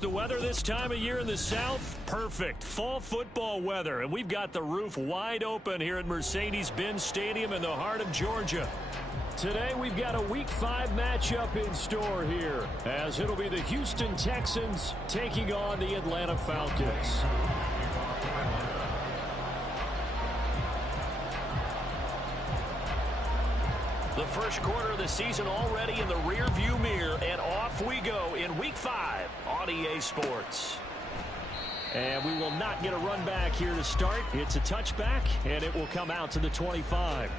The weather this time of year in the South, perfect. Fall football weather, and we've got the roof wide open here at Mercedes-Benz Stadium in the heart of Georgia. Today we've got a Week 5 matchup in store here, as it'll be the Houston Texans taking on the Atlanta Falcons. The first quarter of the season already in the rear-view mirror, and off we go in Week 5 on EA Sports. And we will not get a run back here to start. It's a touchback, and it will come out to the 25.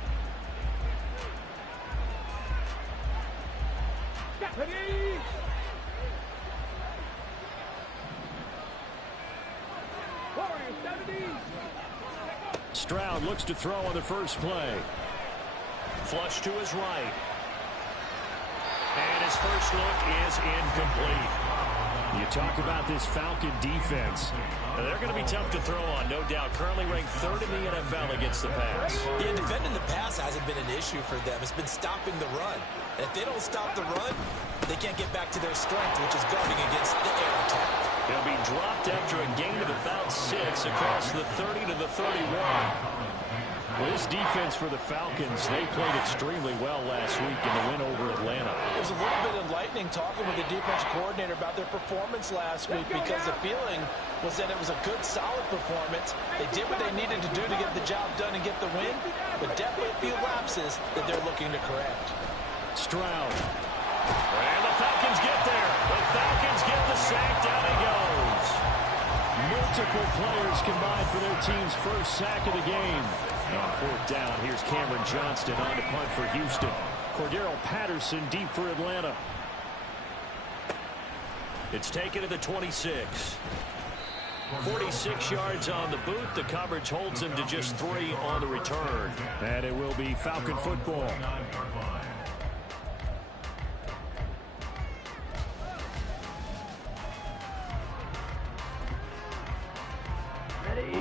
Stroud looks to throw on the first play. Flush to his right. And his first look is incomplete. You talk about this Falcon defense. Now, they're going to be tough to throw on, no doubt. Currently ranked 3rd in the NFL against the pass. Yeah, defending the pass hasn't been an issue for them. It's been stopping the run. And if they don't stop the run, they can't get back to their strength, which is guarding against the air attack. They'll be dropped after a gain of about 6 across the 30 to the 31. Well, this defense for the Falcons, they played extremely well last week in the win over Atlanta. It was a little bit enlightening talking with the defense coordinator about their performance last week, because the feeling was that it was a good, solid performance. They did what they needed to do to get the job done and get the win, but definitely a few lapses that they're looking to correct. Stroud. And the Falcons get there. The Falcons get the sack. Down he goes. Multiple players combined for their team's first sack of the game. On 4th down, here's Cameron Johnston on to punt for Houston. Cordero Patterson deep for Atlanta. It's taken to the 26. 46 yards on the boot. The coverage holds him to just 3 on the return. And it will be Falcon football.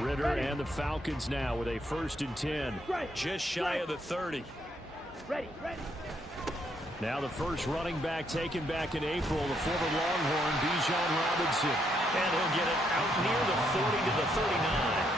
Ritter and the Falcons now with a 1st and 10. Just shy of the 30. Now the first running back taken back in April, the former Longhorn, Bijan Robinson. And he'll get it out near the 40 to the 39.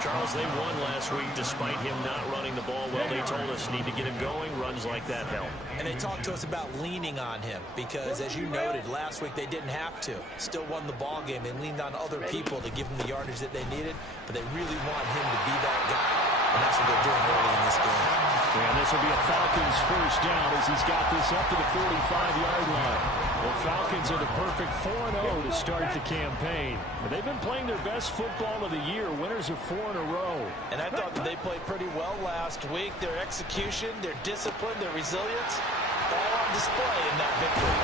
Charles, they won last week despite him not running the ball well. They told us need to get him going. Runs like that help. And they talked to us about leaning on him because, as you noted, last week they didn't have to. Still won the ball game. They leaned on other people to give them the yardage that they needed, but they really want him to be that guy. And that's what they're doing early in this game. And this will be a Falcons first down as he's got this up to the 45-yard line. The Falcons are the perfect 4-0 to start the campaign. They've been playing their best football of the year. Winners of 4 in a row. And I thought that they played pretty well last week. Their execution, their discipline, their resilience, all on display in that victory.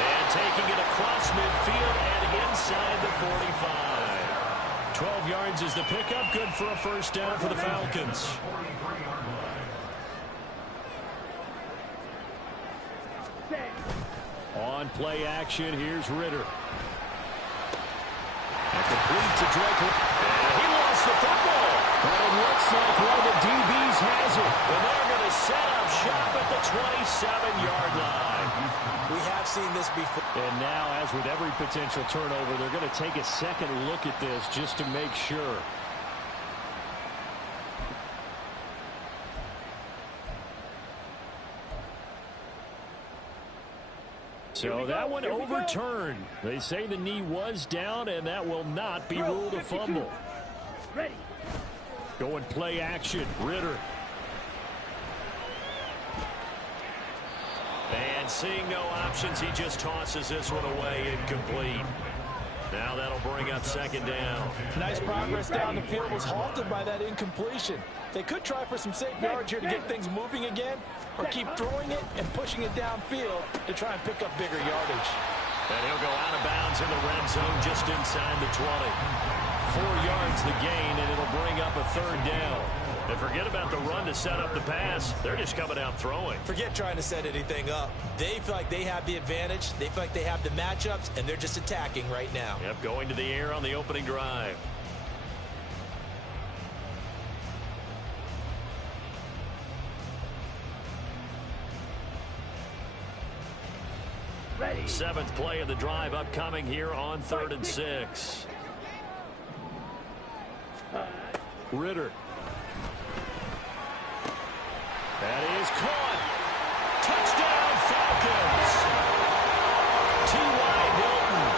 And taking it across midfield and inside the 45. 12 yards is the pickup. Good for a first down for the Falcons. On play action, here's Ritter. And complete to Drake. And he lost the football. But it looks like one of the DBs has it. And they're going to set up shop at the 27-yard line. We have seen this before. And now, as with every potential turnover, they're going to take a second look at this just to make sure. So that one overturned. They say the knee was down, and that will not be ruled a fumble. Going play action, Ritter. And seeing no options, he just tosses this one away, incomplete. Now that'll bring up 2nd down. Nice progress down the field, was halted by that incompletion. They could try for some safe yards here to get things moving again, or keep throwing it and pushing it downfield to try and pick up bigger yardage. And he'll go out of bounds in the red zone just inside the 20. 4 yards the gain, and it'll bring up a 3rd down. And forget about the run to set up the pass. They're just coming out throwing. Forget trying to set anything up. They feel like they have the advantage. They feel like they have the matchups, and they're just attacking right now. Yep, going to the air on the opening drive. Seventh play of the drive upcoming here on 3rd and 6. Ritter. That is caught. Touchdown, Falcons. T.Y. Hilton,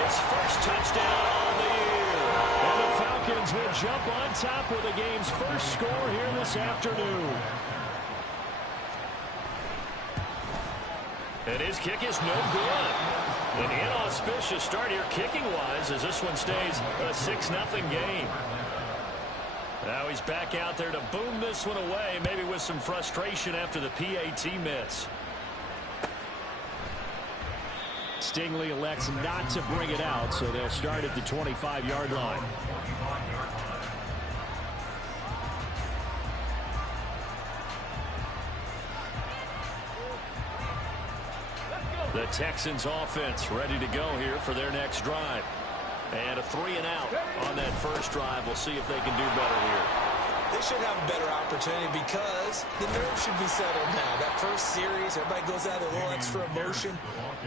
his first touchdown on the year. And the Falcons will jump on top with the game's first score here this afternoon. And his kick is no good. An inauspicious start here kicking-wise as this one stays a 6-0 game. Now he's back out there to boom this one away, maybe with some frustration after the PAT miss. Stingley elects not to bring it out, so they'll start at the 25-yard line. The Texans offense ready to go here for their next drive. And a 3-and-out on that first drive. We'll see if they can do better here. They should have a better opportunity because the nerves should be settled now. That first series, everybody goes out with a little extra emotion.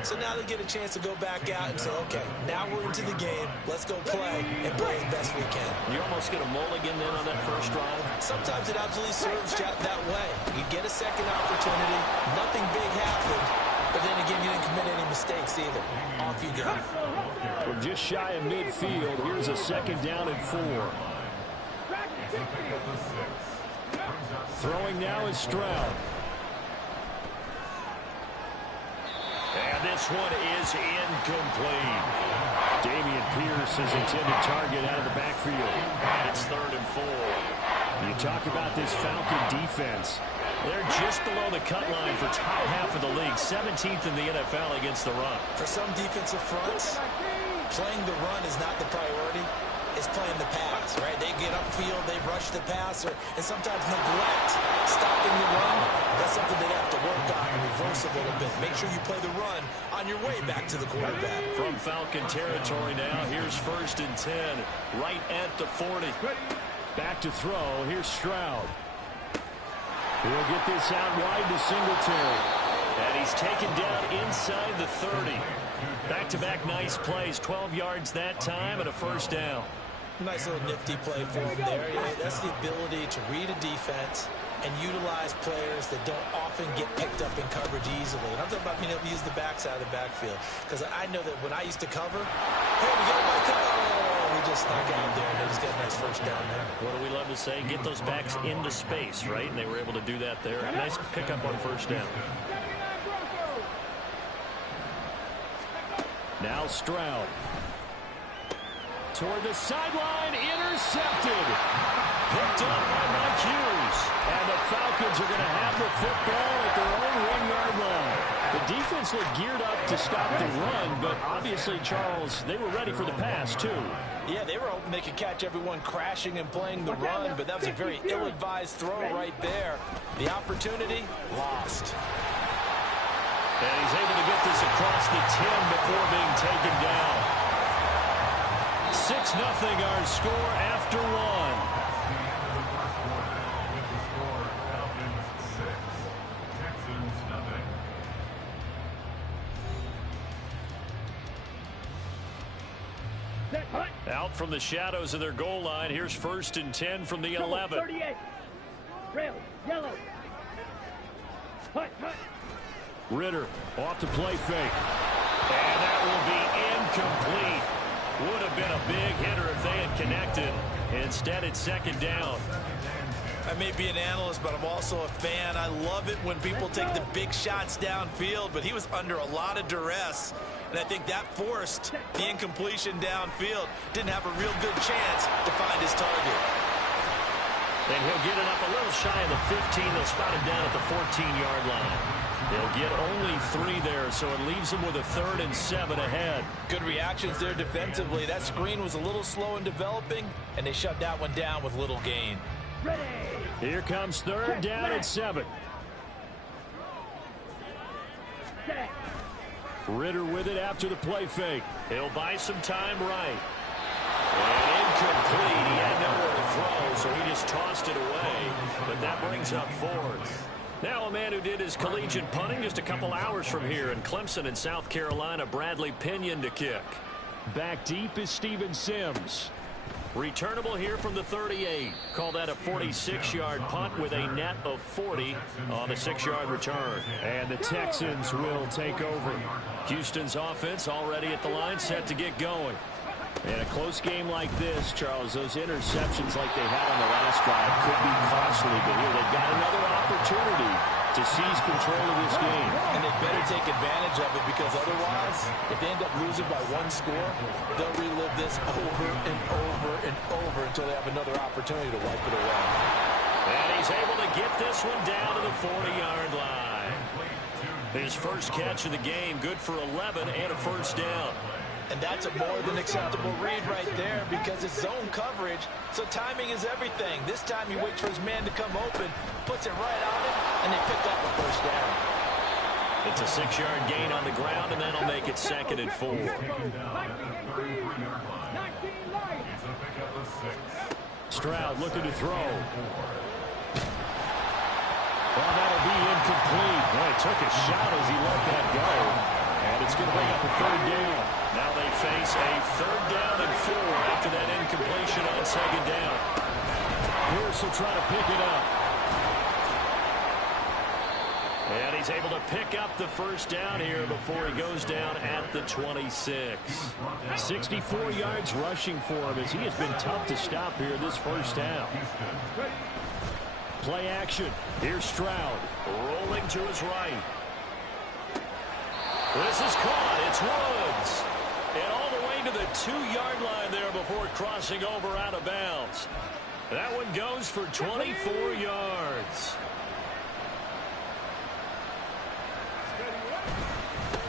So now they get a chance to go back out and say, okay, now we're into the game. Let's go play and play as best we can. You almost get a mulligan then on that first drive? Sometimes it absolutely serves that way. You get a second opportunity. Nothing big happened. But then again, you didn't commit any mistakes either. Off you go. We're just shy of midfield. Here's a 2nd down and 4. Throwing now is Stroud. And this one is incomplete. Dameon Pierce is intended target out of the backfield. And it's 3rd and 4. You talk about this Falcon defense. They're just below the cut line for top half of the league. 17th in the NFL against the run. For some defensive fronts, playing the run is not the priority. It's playing the pass, right? They get upfield, they rush the passer, and sometimes neglect stopping the run. That's something they have to work on and reverse a little bit. Make sure you play the run on your way back to the quarterback. From Falcon territory now, here's 1st and 10, right at the 40. Back to throw, here's Stroud. He'll get this out wide to Singletary. And he's taken down inside the 30. Back-to-back nice plays, 12 yards that time and a 1st down. Nice little nifty play for him there. Yeah, that's the ability to read a defense and utilize players that don't often get picked up in coverage easily. And I'm talking about being able to use the backside of the backfield. Because I know that when I used to cover, hey, we got my cover. We just snuck out there and they just got a nice 1st down there. What do we love to say? Get those backs into space, right? And they were able to do that there. Nice pickup on 1st down. Now Stroud. Toward the sideline, intercepted. Picked up by Mike Hughes. And the Falcons are going to have the football at their own 1-yard line. The defense looked geared up to stop the run, but obviously, Charles, they were ready for the pass, too. Yeah, they were hoping they could catch everyone crashing and playing the run, but that was a very ill-advised throw right there. The opportunity, lost. And he's able to get this across the 10 before being taken down. 6-0 our score after 1. Out from the shadows of their goal line. Here's 1st and 10 from the 11. 38. Rail, yellow. Ritter off the play fake. And that will be incomplete. Would have been a big hitter if they had connected. Instead, it's 2nd down. I may be an analyst, but I'm also a fan. I love it when people take the big shots downfield, but he was under a lot of duress. And I think that forced the incompletion downfield. Didn't have a real good chance to find his target. And he'll get it up a little shy of the 15. They'll spot him down at the 14-yard line. They'll get only 3 there, so it leaves them with a 3rd and 7 ahead. Good reactions there defensively. That screen was a little slow in developing, and they shut that one down with little gain. Ready. Here comes 3rd down at 7. Set. Ritter with it after the play fake. He'll buy some time right. And incomplete. He had nowhere to throw, so he just tossed it away. But that brings up 4th. Now a man who did his collegiate punting just a couple hours from here in Clemson in South Carolina, Bradley Pinion to kick. Back deep is Steven Sims. Returnable here from the 38. Call that a 46-yard punt with a net of 40 on the 6-yard return. And the Texans will take over. Houston's offense already at the line, set to get going. In a close game like this, Charles, those interceptions like they had on the last drive could be costly, but here they've got another opportunity to seize control of this game. And they better take advantage of it, because otherwise, if they end up losing by one score, they'll relive this over and over and over until they have another opportunity to wipe it away. And he's able to get this one down to the 40-yard line. His first catch of the game, good for 11 and a first down. And that's a more than acceptable read right there, because it's zone coverage, so timing is everything. This time he waits for his man to come open, puts it right on him, and they pick up a first down. It's a 6-yard gain on the ground, and that'll make it 2nd and 4. Stroud looking to throw. Well, that'll be incomplete. Well, he took a shot as he let that go. And it's going to bring up a 3rd down. Now they face a 3rd down and 4 after that incompletion on 2nd down. Pierce will try to pick it up. And he's able to pick up the first down here before he goes down at the 26. 64 yards rushing for him, as he has been tough to stop here this first half. Play action. Here's Stroud rolling to his right. This is caught. It's Woods. And all the way to the 2-yard line there before crossing over out of bounds. That one goes for 24 yards.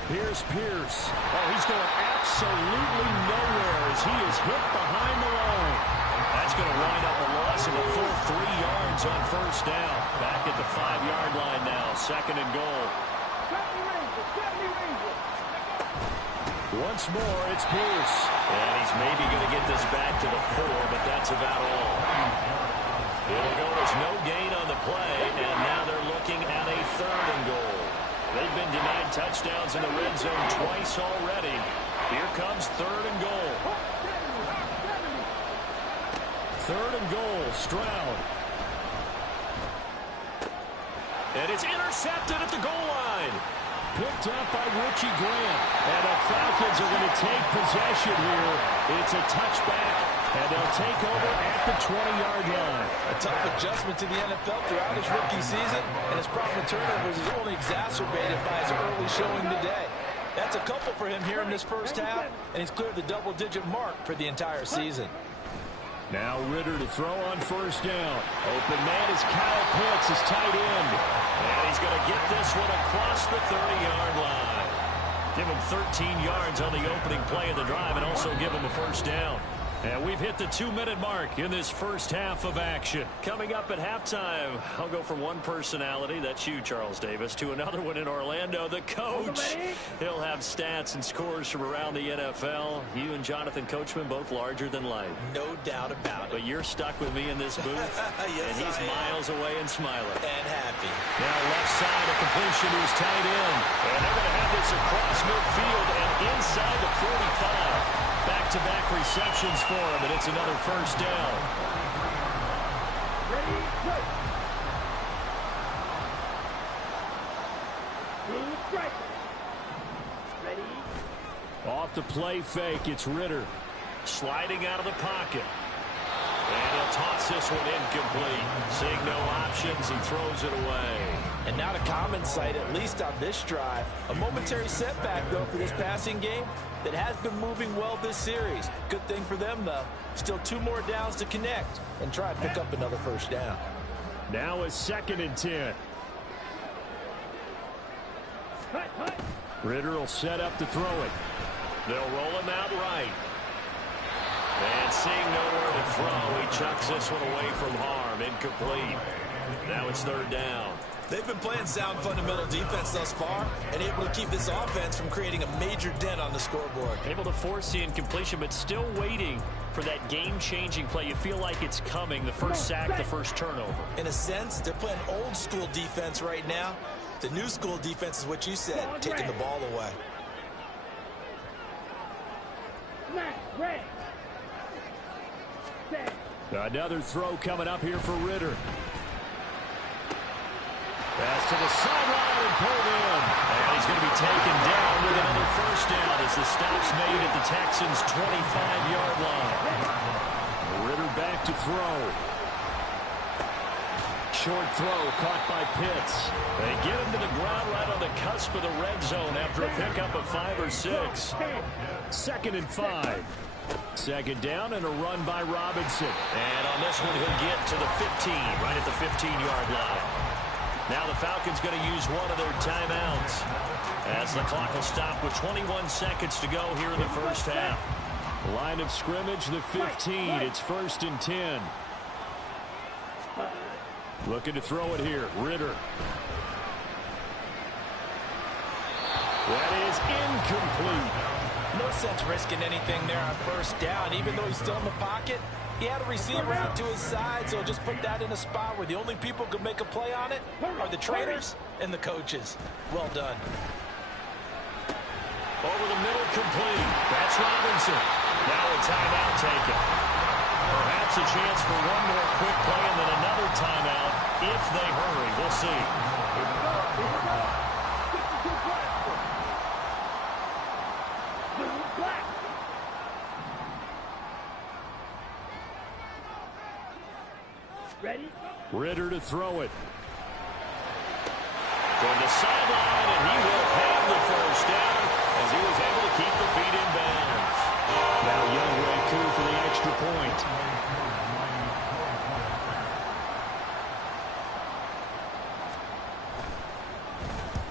Here's Pierce. Oh, he's going absolutely nowhere as he is hit behind the line. That's going to wind up a loss of a full 3 yards on first down. Back at the 5-yard line now, 2nd and goal. Once more, it's Pierce. And he's maybe going to get this back to the 4, but that's about all. It'll go as no gain on the play, and now they're looking at a 3rd and goal. They've been denied touchdowns in the red zone twice already. Here comes 3rd and goal. 3rd and goal, Stroud. And it's intercepted at the goal line. Picked up by Richie Grant. And the Falcons are going to take possession here. It's a touchback, and they'll take over at the 20-yard line. A tough adjustment to the NFL throughout his rookie season, and his problem with turnovers is only exacerbated by his early showing today. That's a couple for him here in this first half, and he's cleared the double-digit mark for the entire season. Now Ritter to throw on first down. Open man is Kyle Pitts, his tight end. And he's going to get this one across the 30-yard line. Give him 13 yards on the opening play of the drive and also give him a first down. And we've hit the 2-minute mark in this first half of action. Coming up at halftime, I'll go from one personality, that's you, Charles Davis, to another one in Orlando, the coach. He'll have stats and scores from around the NFL. You and Jonathan Coachman, both larger than life. No doubt about it. But you're stuck with me in this booth, yes, and he's miles away and smiling. And happy. Now left side, a completion to his tight end. And they're going to have this across midfield and inside the 45. Back-to-back receptions for him, and it's another first down. Ready, go. Strike. Ready. Off the play fake, it's Ritter. Sliding out of the pocket. And he'll toss this one incomplete. Seeing no options, he throws it away. And not a common sight, at least on this drive. A momentary setback, though, for this passing game that has been moving well this series. Good thing for them, though. Still 2 more downs to connect and try to pick up another first down. Now a 2nd and 10. Ritter will set up to throw it. They'll roll him out right. And seeing nowhere to throw, he chucks this one away from harm. Incomplete. Now it's 3rd down. They've been playing sound fundamental defense thus far and able to keep this offense from creating a major dent on the scoreboard. Able to force the incompletion, but still waiting for that game-changing play. You feel like it's coming, the first sack, the first turnover. In a sense, they're playing old-school defense right now. The new school defense is what you said, taking the ball away. Another throw coming up here for Ritter. Pass to the sideline and pulled in. And he's going to be taken down with another first down as the stop's made at the Texans' 25-yard line. Ritter back to throw. Short throw caught by Pitts. They get him to the ground right on the cusp of the red zone after a pickup of 5 or 6. 2nd and 5. Second down and a run by Robinson. And on this one, he'll get to the 15, right at the 15-yard line. Now the Falcons going to use one of their timeouts as the clock will stop with 21 seconds to go here in the first half. Line of scrimmage, the 15. It's 1st and 10. Looking to throw it here. Ritter. That is incomplete. No sense risking anything there on first down. Even though he's still in the pocket, he had a receiver out to his side, so just put that in a spot where the only people who can make a play on it are the trainers and the coaches. Well done. Over the middle, complete. That's Robinson. Now a timeout taken. Perhaps a chance for one more quick play and then another timeout if they hurry. We'll see. Ready? Ritter to throw it. From the sideline, and he will have the first down as he was able to keep the feet in bounds. Now Young Raku for the extra point.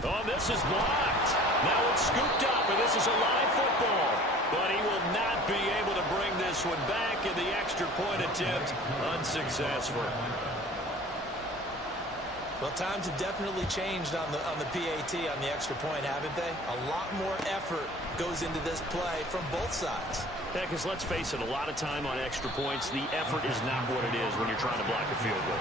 Oh, this is blocked. Now it's scooped up, and this is a live football. But he will not be able to bring this one back, in the extra point attempt unsuccessful. Well, times have definitely changed on the PAT, on the extra point, haven't they? A lot more effort goes into this play from both sides. Yeah, because let's face it, a lot of time on extra points, the effort is not what it is when you're trying to block a field goal.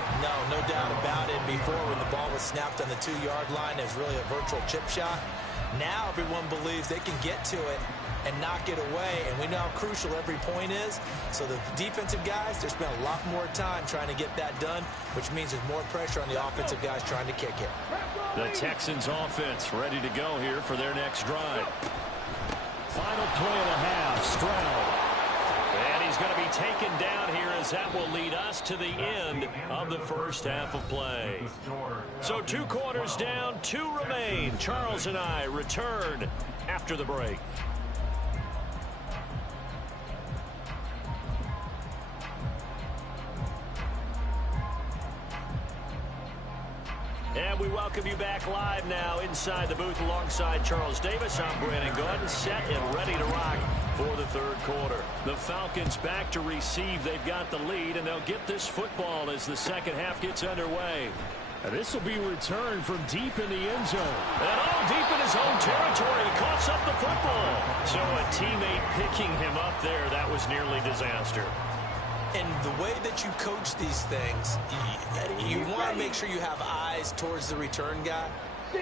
No doubt about it. Before, when the ball was snapped on the 2-yard line, it was really a virtual chip shot. Now everyone believes they can get to it and knock it away, and we know how crucial every point is. So the defensive guys, they spend a lot more time trying to get that done, which means there's more pressure on the offensive guys trying to kick it. The Texans offense ready to go here for their next drive. Final play and a half, Stroud. And he's going to be taken down here as that will lead us to the end of the first half of play. So 2 quarters down, 2 remain. Charles and I return after the break. And we welcome you back live now inside the booth alongside Charles Davis. I'm Brandon Gordon, set and ready to rock for the 3rd quarter. The Falcons back to receive. They've got the lead, and they'll get this football as the second half gets underway. And this will be returned from deep in the end zone. And all deep in his own territory. He coughs up the football. So a teammate picking him up there, that was nearly disaster. And the way that you coach these things, you want to make sure you have eyes towards the return guy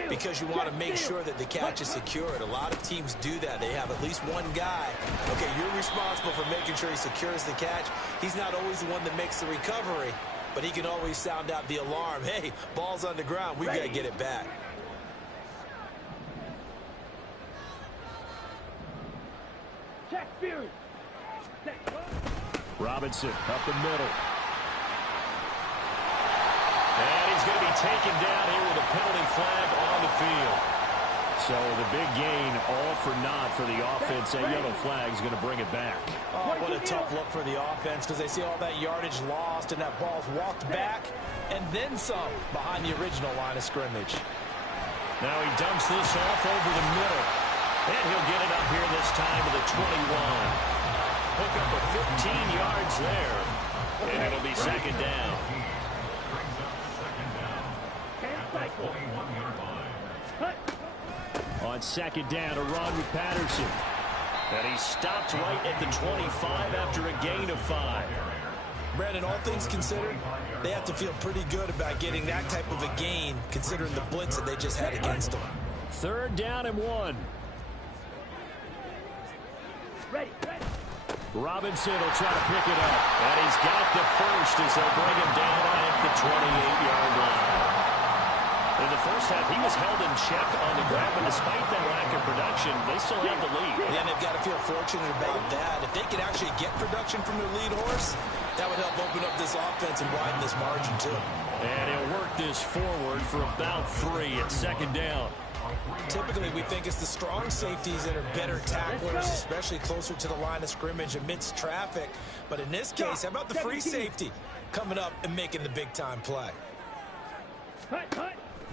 because you want to make sure that the catch is secured. A lot of teams do that. They have at least one guy. Okay, you're responsible for making sure he secures the catch. He's not always the one that makes the recovery, but he can always sound out the alarm. Hey, ball's on the ground. We've got to get it back. Check Fury. Robinson up the middle. And he's going to be taken down here with a penalty flag on the field. So the big gain all for naught for the offense. That yellow flag is going to bring it back. Oh, what a tough look for the offense because they see all that yardage lost and that ball's walked back and then some behind the original line of scrimmage. Now he dumps this off over the middle. And he'll get it up here this time to the 21. Hook up of 15 yards there, and it'll be second down. On second down, a run with Patterson. And he stopped right at the 25 after a gain of 5. Brandon, all things considered, they have to feel pretty good about getting that type of a gain, considering the blitz that they just had against them. 3rd down and 1. Ready. Robinson will try to pick it up. And he's got the first as they'll bring him down at the 28-yard line. In the first half, he was held in check on the ground, but despite that lack of production, they still have the lead. Yeah, and they've got to feel fortunate about that. If they can actually get production from their lead horse, that would help open up this offense and widen this margin, too. And he'll work this forward for about 3 at 2nd down. Typically, we think it's the strong safeties that are better tacklers, especially closer to the line of scrimmage amidst traffic. But in this case, how about the free safety coming up and making the big-time play?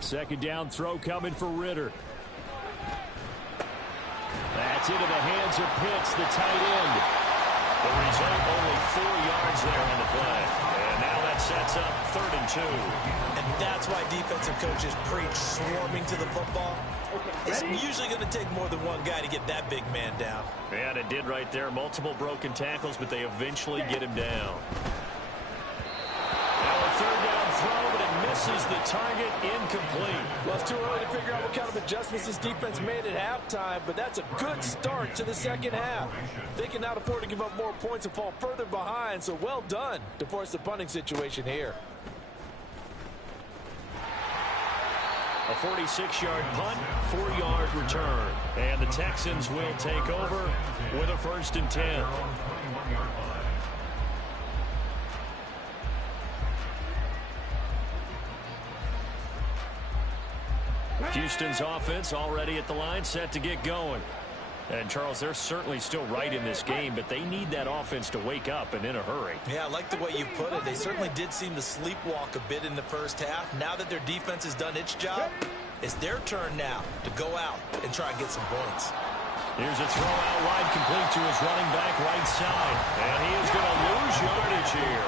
2nd down throw coming for Ritter. That's into the hands of Pitts, the tight end. The result, only 4 yards there on the play. And now that sets up 3rd and 2. And that's why defensive coaches preach swarming to the football. It's usually going to take more than one guy to get that big man down. And it did right there. Multiple broken tackles, but they eventually get him down. Now a 3rd down throw, but it misses the target, incomplete. Well, it's too early to figure out what kind of adjustments this defense made at halftime, but that's a good start to the second half. They can now afford to give up more points and fall further behind, so well done to force the punting situation here. A 46-yard punt, 4-yard return. And the Texans will take over with a 1st and 10. Houston's offense already at the line, set to get going. And, Charles, they're certainly still right in this game, but they need that offense to wake up and in a hurry. Yeah, I like the way you put it. They certainly did seem to sleepwalk a bit in the first half. Now that their defense has done its job, it's their turn now to go out and try and get some points. Here's a throw out wide, complete to his running back right side. And he is going to lose yardage here.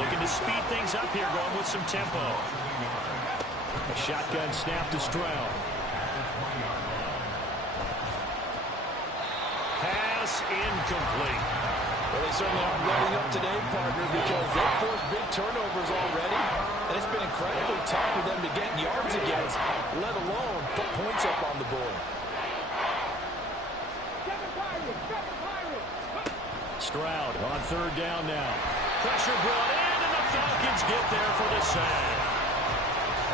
Looking to speed things up here, going with some tempo. A shotgun snap to Stroud. Pass incomplete. Well, they certainly aren't letting up today, partner, because they've forced big turnovers already, and it's been incredibly tough for them to get yards against, let alone put points up on the board. Stroud on 3rd down now. Pressure brought in, and the Falcons get there for the sack.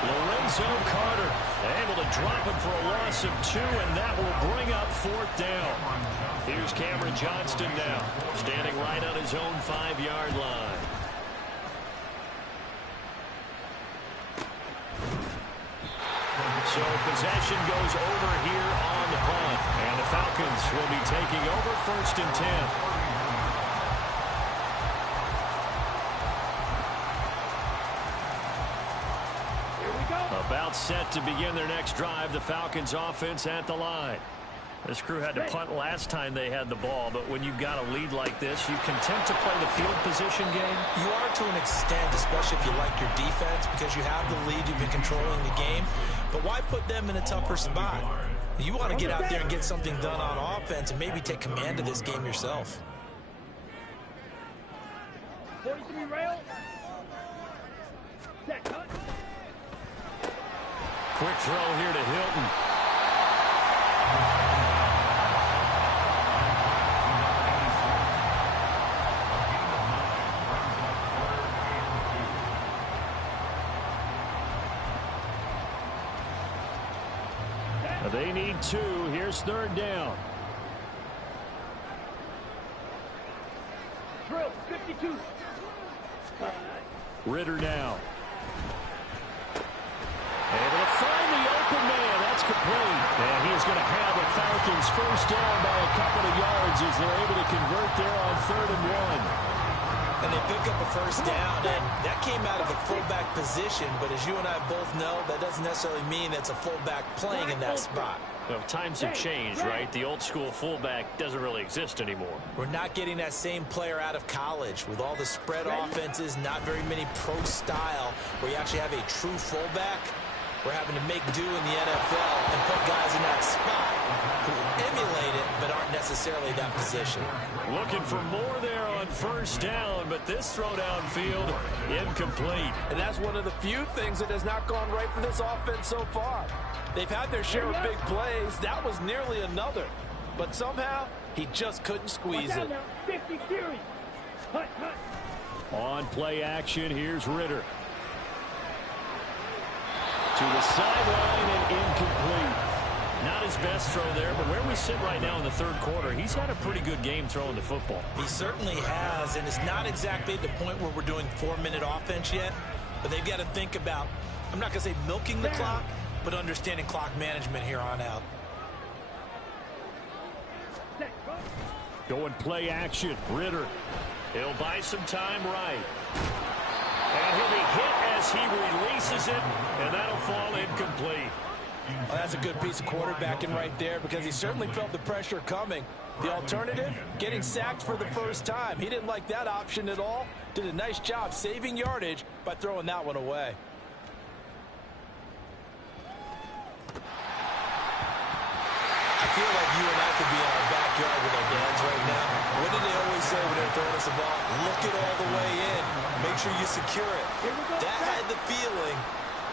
Lorenzo Carter able to drop him for a loss of 2, and that will bring up 4th down. Here's Cameron Johnston now, standing right on his own 5-yard line. So possession goes over here on the punt, and the Falcons will be taking over 1st and 10. About set to begin their next drive. The Falcons offense at the line. This crew had to punt last time they had the ball, but when you've got a lead like this, you content to play the field position game? You are to an extent, especially if you like your defense, because you have the lead, you've been controlling the game. But why put them in a tougher spot? You want to get out there and get something done on offense and maybe take command of this game yourself. 43 rail. Set, cut. Quick throw here to Hilton. They need 2. Here's 3rd down. Drill, 52. Ritter now. Able to find the open man. That's complete. And he's going to have the Falcons 1st down by a couple of yards as they're able to convert there on 3rd and 1. And they pick up a 1st down, and that came out of a fullback position. But as you and I both know, that doesn't necessarily mean it's a fullback playing in that spot. Well, times have changed, right? The old school fullback doesn't really exist anymore. We're not getting that same player out of college with all the spread offenses, not very many pro style, where you actually have a true fullback. We're having to make do in the NFL and put guys in that spot who emulate it but aren't necessarily in that position. Looking for more there on first down, but this throw downfield incomplete. And that's one of the few things that has not gone right for this offense so far. They've had their share of big plays. That was nearly another. But somehow, he just couldn't squeeze it. 50 series. Hut, hut. On play action, here's Ritter. To the sideline and incomplete. Not his best throw there, but where we sit right now in the third quarter, he's had a pretty good game throwing the football. He certainly has, and it's not exactly at the point where we're doing 4-minute offense yet, but they've got to think about, I'm not going to say milking the clock, but understanding clock management here on out. Going play action, Ritter. He'll buy some time right. And he'll be hit as he releases it, and that'll fall incomplete. Well, that's a good piece of quarterbacking right there because he certainly felt the pressure coming. The alternative, getting sacked for the first time. He didn't like that option at all. Did a nice job saving yardage by throwing that one away. I feel like you and I could be in our backyard with our dads right now. What did they always say when they're throwing us a ball? Look it all the way in. Make sure you secure it. That had the feeling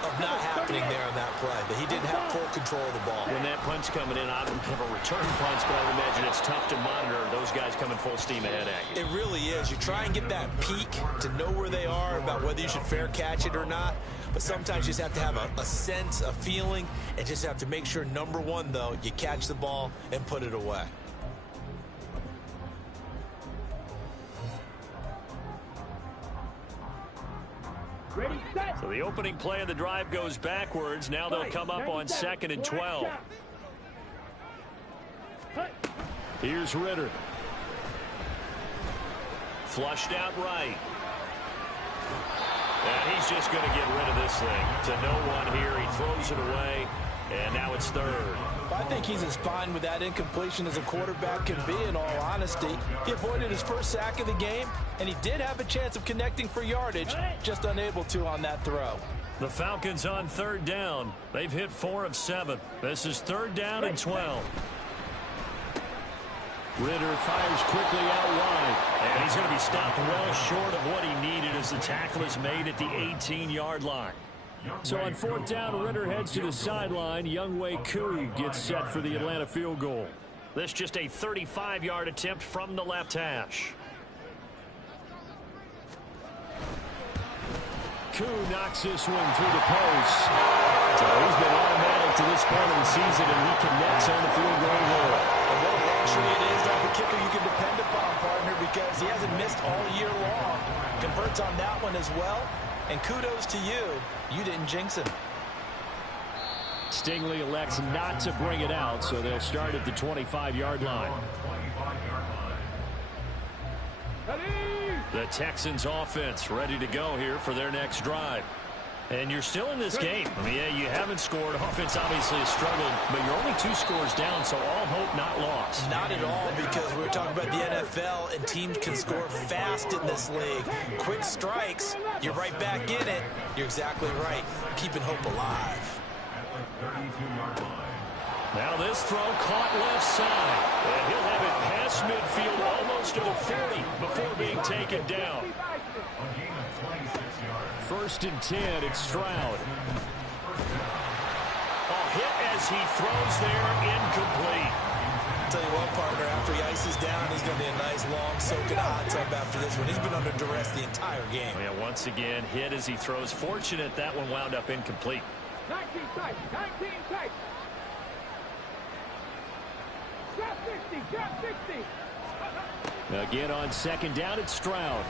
of not happening there on that play, that he didn't have full control of the ball. When that punch coming in, I don't have a return punch, but I would imagine it's tough to monitor those guys coming full steam ahead at you. It really is. You try and get that peek to know where they are, about whether you should fair catch it or not. But sometimes you just have to have a sense, a feeling, and just have to make sure, number one, though, you catch the ball and put it away. Ready, set. So the opening play of the drive goes backwards. Now they'll come up on 2nd and 12. Here's Ritter. Flushed out right. And he's just going to get rid of this thing. To no one here. He throws it away. And now it's 3rd. I think he's as fine with that incompletion as a quarterback can be, in all honesty. He avoided his first sack of the game, and he did have a chance of connecting for yardage, just unable to on that throw. The Falcons on 3rd down. They've hit 4 of 7. This is 3rd down and 12. Ritter fires quickly out wide, and he's going to be stopped well short of what he needed as the tackle is made at the 18-yard line. So on 4th down, Ritter heads to the sideline. Younghoe Koo gets set for the Atlanta field goal. This just a 35-yard attempt from the left hash. Koo knocks this one through the post. So he's been automatic to this point of the season, and he connects on the field goal goal. And what a luxury it is to have a kicker you can depend upon, partner, because he hasn't missed all year long. Converts on that one as well. And kudos to you. You didn't jinx him. Stingley elects not to bring it out, so they'll start at the 25-yard line. The Texans offense ready to go here for their next drive. And you're still in this game. I mean, yeah, you haven't scored. Offense obviously has struggled, but you're only 2 scores down, so all hope not lost. Not at all, because we're talking about the NFL, and teams can score fast in this league. Quick strikes, you're right back in it. You're exactly right. Keeping hope alive. Now this throw caught left side. And he'll have it past midfield almost to the 40 before being taken down. 1st and 10, it's Stroud. A hit as he throws there, incomplete. I'll tell you what, partner, after he ices down, he's going to be a nice, long, soaking hot tub after this one. He's been under duress the entire game. Yeah, once again, hit as he throws. Fortunate that one wound up incomplete. 19 tight, 19 tight. Drop 60, drop 60. Again on 2nd down, it's Stroud.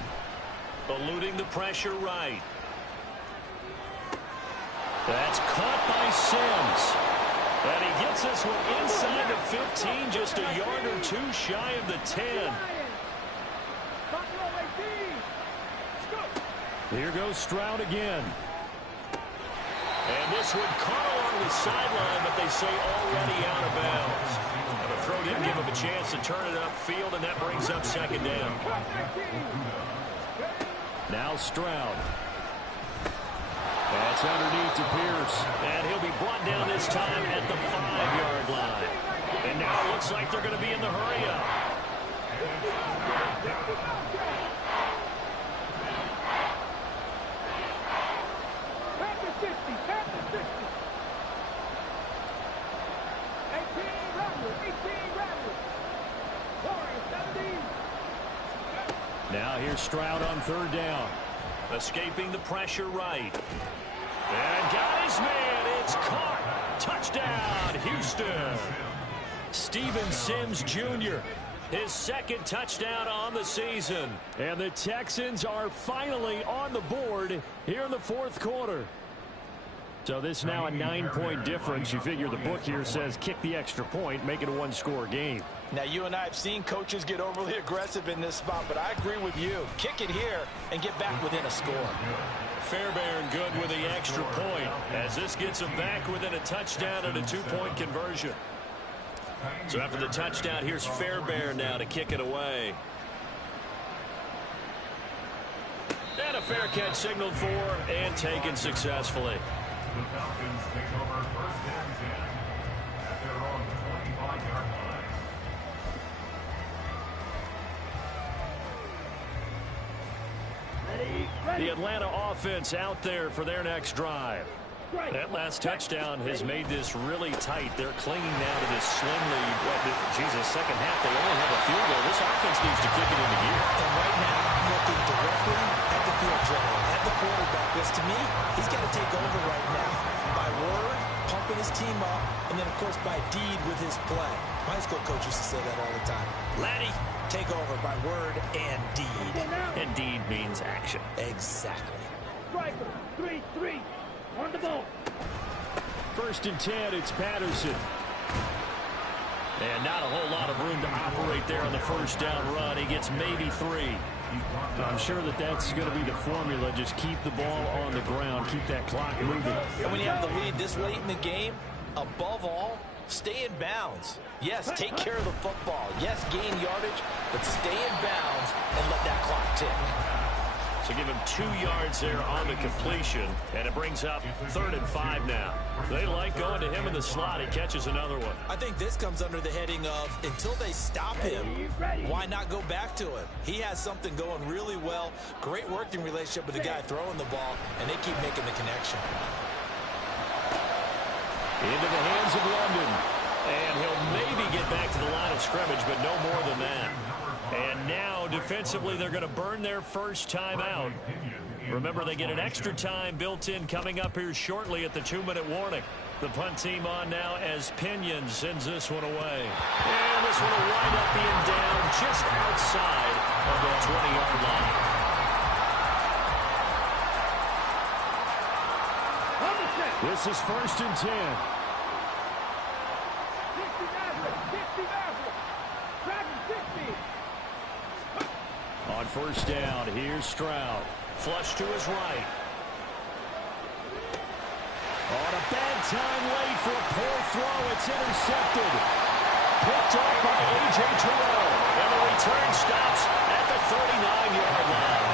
Eluding the pressure right. That's caught by Sims. And he gets this one inside the 15, just a yard or 2 shy of the 10. Here goes Stroud again. And this one caught along the sideline, but they say already out of bounds. And the throw didn't give him a chance to turn it upfield, and that brings up 2nd down. Now Stroud. That's underneath to Pierce. And he'll be brought down this time at the 5-yard line. And now it looks like they're going to be in the hurry-up. Now here's Stroud on 3rd down. Escaping the pressure right. And got his man. It's caught. Touchdown, Houston. Steven Sims Jr., his 2nd touchdown on the season. And the Texans are finally on the board here in the 4th quarter. So this now a 9-point difference. You figure the book here says kick the extra point, make it a 1-score game. Now, you and I have seen coaches get overly aggressive in this spot, but I agree with you. Kick it here and get back within a score. Fairbairn good with the extra point as this gets him back within a touchdown and a 2-point conversion. So after the touchdown, here's Fairbairn now to kick it away. And a fair catch signaled for and taken successfully. The Falcons take over 1st and 10 at their own 25-yard line. The Atlanta offense out there for their next drive. That last touchdown has made this really tight. They're clinging now to this slim lead. Second half, they only have a field goal. This offense needs to kick it into gear. And right now, looking directly at the field general, at the quarterback, because to me, he's got to take over right now. By word, pumping his team up, and then, of course, by deed with his play. My high school coach used to say that all the time. Laddie, take over by word and deed. And deed means action. Exactly. Striker, 3-3. On the ball. 1st and 10, it's Patterson. And not a whole lot of room to operate there on the 1st down run. He gets maybe 3. I'm sure that's going to be the formula. Just keep the ball on the ground. Keep that clock moving. And when you have the lead this late in the game, above all, stay in bounds. Yes, take care of the football. Yes, gain yardage, but stay in bounds and let that clock tick. So give him 2 yards there on the completion, and it brings up 3rd and 5 now. They like going to him in the slot. He catches another one. I think this comes under the heading of until they stop him, why not go back to him? He has something going really well. Great working relationship with the guy throwing the ball, and they keep making the connection. Into the hands of London. And he'll maybe get back to the line of scrimmage, but no more than that. And now, defensively, they're going to burn their first time out. Remember, they get an extra time built in coming up here shortly at the 2-minute warning. The punt team on now as Pinion sends this one away. And this one will wind up being down just outside of the 20-yard line. This is 1st and 10. On 1st down, here's Stroud. Flush to his right. On a bad time late for a poor throw. It's intercepted. Picked up by A.J. Terrell. And the return stops at the 39-yard line.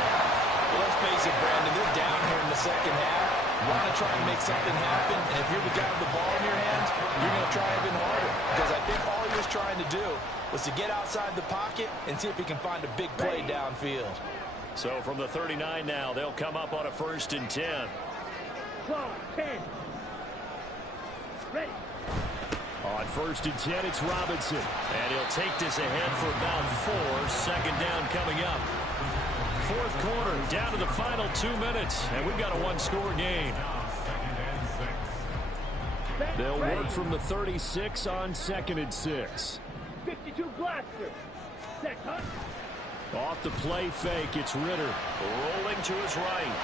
Well, let's face it, Brandon, they're down here in the second half. You want to try and make something happen, and if you're the guy with the ball in your hands, you're going to try even harder. Because I think all he was trying to do was to get outside the pocket and see if he can find a big play downfield. So from the 39 now, they'll come up on a 1st and 10. 10. Ready. On 1st and 10, it's Robinson. And he'll take this ahead for about 4. 2nd down coming up. 4th quarter, down to the final 2 minutes. And we've got a 1-score game. They'll work from the 36 on 2nd and 6. 52 blaster. Set, huh? Off the play fake, it's Ritter. Rolling to his right.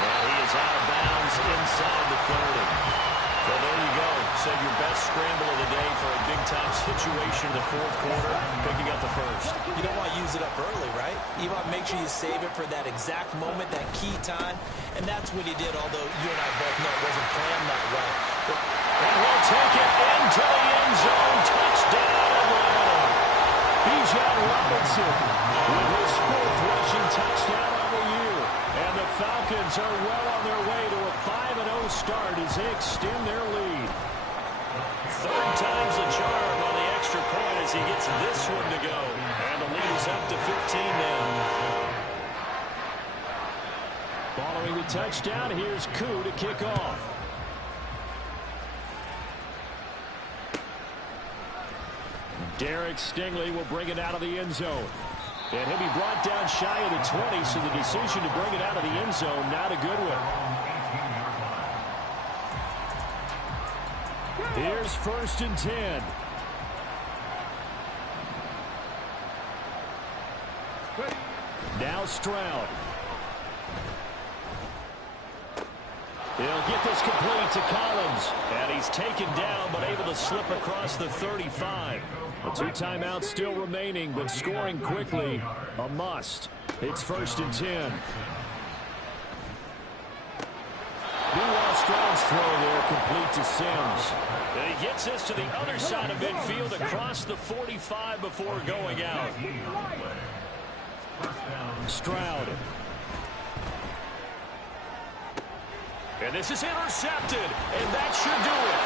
And he is out of bounds inside the 30. So there you go. Said your best scramble of the day for a big-time situation in the 4th quarter, picking up the 1st. You don't want to use it up early, right? You want to make sure you save it for that exact moment, that key time. And that's what he did, although you and I both know it wasn't planned that way. And he'll take it into the end zone. Touchdown, Atlanta. Bijan Robinson with his 4th rushing touchdown on the year. And the Falcons are well on their way times the charm on the extra point as he gets this one to go. And the lead is up to 15 now. Following the touchdown, here's Koo to kick off. Derek Stingley will bring it out of the end zone. And he'll be brought down shy of the 20, so the decision to bring it out of the end zone, not a good one. Here's 1st and 10. Now Stroud. He'll get this complete to Collins. And he's taken down, but able to slip across the 35. A 2 timeouts still remaining, but scoring quickly, a must. It's 1st and 10. Meanwhile, Stroud's throw there complete to Sims. And he gets this to the other side of midfield across the 45 before going out. Stroud. And this is intercepted, and that should do it.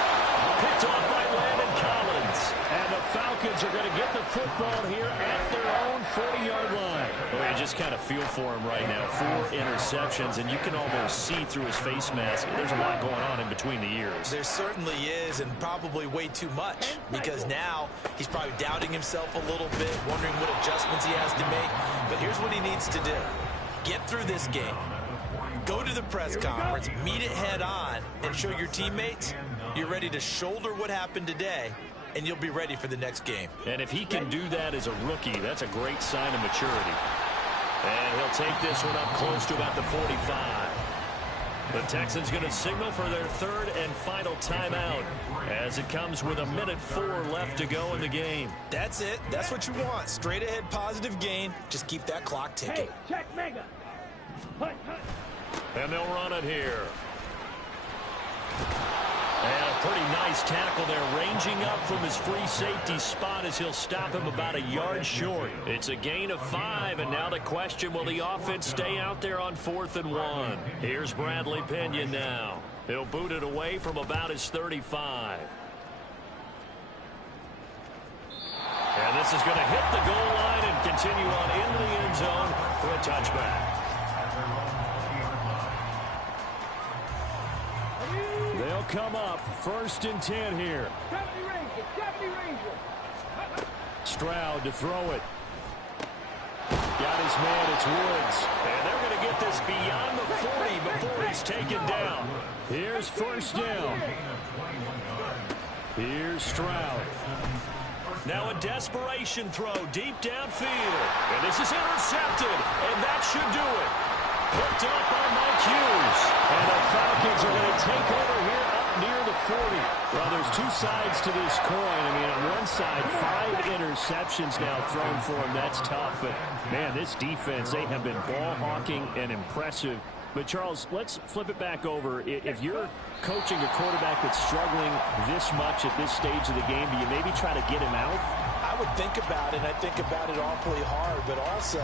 Picked off by Landon Collins. And the Falcons are going to get the football here at their own 40-yard line. Well, you just kind of feel for him right now. 4 interceptions, and you can almost see through his face mask. There's a lot going on in between the ears. There certainly is, and probably way too much, because now he's probably doubting himself a little bit, wondering what adjustments he has to make. But here's what he needs to do. Get through this game. Go to the press conference, meet it head on, and show your teammates you're ready to shoulder what happened today, and you'll be ready for the next game. And if he can do that as a rookie, that's a great sign of maturity. And he'll take this one up close to about the 45. The Texans going to signal for their 3rd and final timeout as it comes with 1:04 left to go in the game. That's it. That's what you want. Straight ahead positive gain. Just keep that clock ticking. Hey, check mega. Hunt, hunt. And they'll run it here. And a pretty nice tackle there, ranging up from his free safety spot as he'll stop him about a yard short. It's a gain of 5, and now the question, will the offense stay out there on 4th and 1? Here's Bradley Pinion now. He'll boot it away from about his 35. And this is going to hit the goal line and continue on into the end zone for a touchback. They'll come up 1st and 10 here. Stroud to throw it. Got his man, it's Woods. And they're going to get this beyond the 40 before he's taken down. Here's 1st down. Here's Stroud. Now a desperation throw deep downfield. And this is intercepted, and that should do it. Picked up by Mike Hughes. And the Falcons are going to take over here up near the 40. Well, there's 2 sides to this coin. I mean, on one side, 5 interceptions now thrown for him. That's tough. But, man, this defense, they have been ball hawking and impressive. But, Charles, let's flip it back over. If you're coaching a quarterback that's struggling this much at this stage of the game, do you maybe try to get him out? I would think about it, and I think about it awfully hard, but also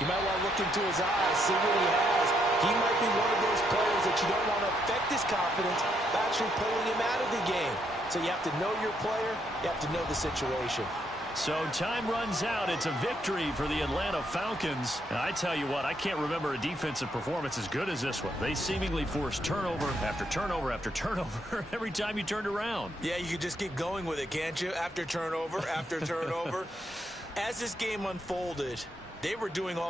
you might want to look into his eyes, see what he has. He might be one of those players that you don't want to affect his confidence by actually pulling him out of the game. So you have to know your player, you have to know the situation. So time runs out. It's a victory for the Atlanta Falcons. And I tell you what, I can't remember a defensive performance as good as this one. They seemingly forced turnover after turnover after turnover every time you turned around. Yeah, you could just keep going with it, can't you? After turnover, after turnover. As this game unfolded, they were doing all